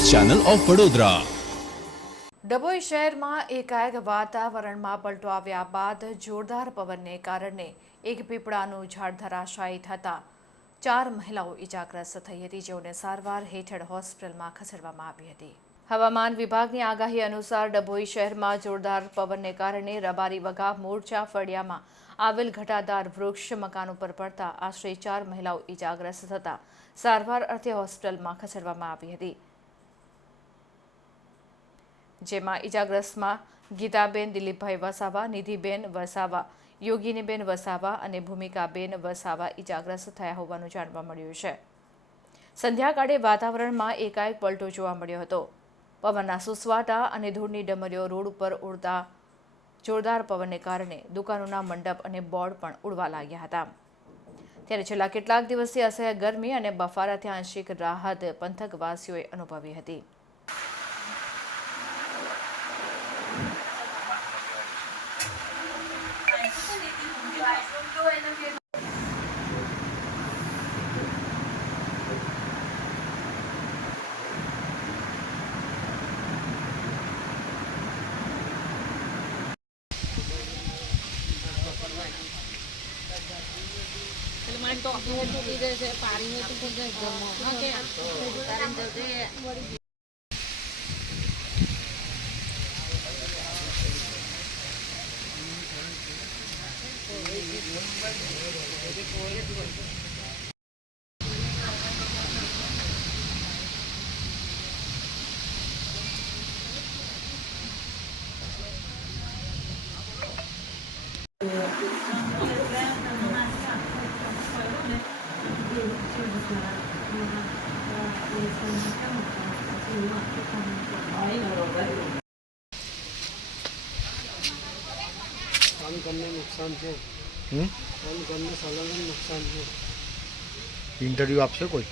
Channel of Vadodara. Dabhoi શહેરમાં એકાએક વાતાવરણમાં પલટો આવ્યા બાદ જોરદાર પવનને કારણે એક પીપળાનું ઝાડ ધરાશાયી થતાં ચાર મહિલાઓ ઇજાગ્રસ્ત થઈ હતી, જેઓને સારવાર હેઠળ હોસ્પિટલમાં ખસેડવામાં આવી હતી. હવામાન વિભાગની આગાહી અનુસાર ડભોઈ શહેરમાં જોરદાર પવનને કારણે રબારી વગા મોરચા ફળિયામાં આવેલ ઘટાદાર વૃક્ષ મકાન ઉપર પડતા આશરે ચાર મહિલાઓ ઇજાગ્રસ્ત થતાં સારવાર અર્થે હોસ્પિટલમાં ખસેડવામાં આવી હતી. જેમાં ઇજાગ્રસ્તમાં ગીતાબેન, દિલીપભાઈ વસાવા, નિધિબેન વસાવા, યોગિનીબેન વસાવા અને ભૂમિકાબેન વસાવા ઇજાગ્રસ્ત થયા હોવાનું જાણવા મળ્યું છે. સંધ્યાકાળે વાતાવરણમાં એકાએક પલટો જોવા મળ્યો હતો. પવનના સુસવાટા અને ધૂળની ડમરીઓ રોડ ઉપર ઉડતા જોરદાર પવનને કારણે દુકાનોના મંડપ અને બોર્ડ પણ ઉડવા લાગ્યા હતા. ત્યારે છેલ્લા કેટલાક દિવસથી અસહ્ય ગરમી અને બફારાથી આંશિક રાહત પંથકવાસીઓએ અનુભવી હતી. ટોકી હે તૂટી જશે પાણી હે તૂટી જશે ગમો કે તારે જશે Thank you. નુકસાન છે. હમ કામ કરને સાલાનું નુકસાન છે. ઇન્ટરવ્યૂ આપશે કોઈ?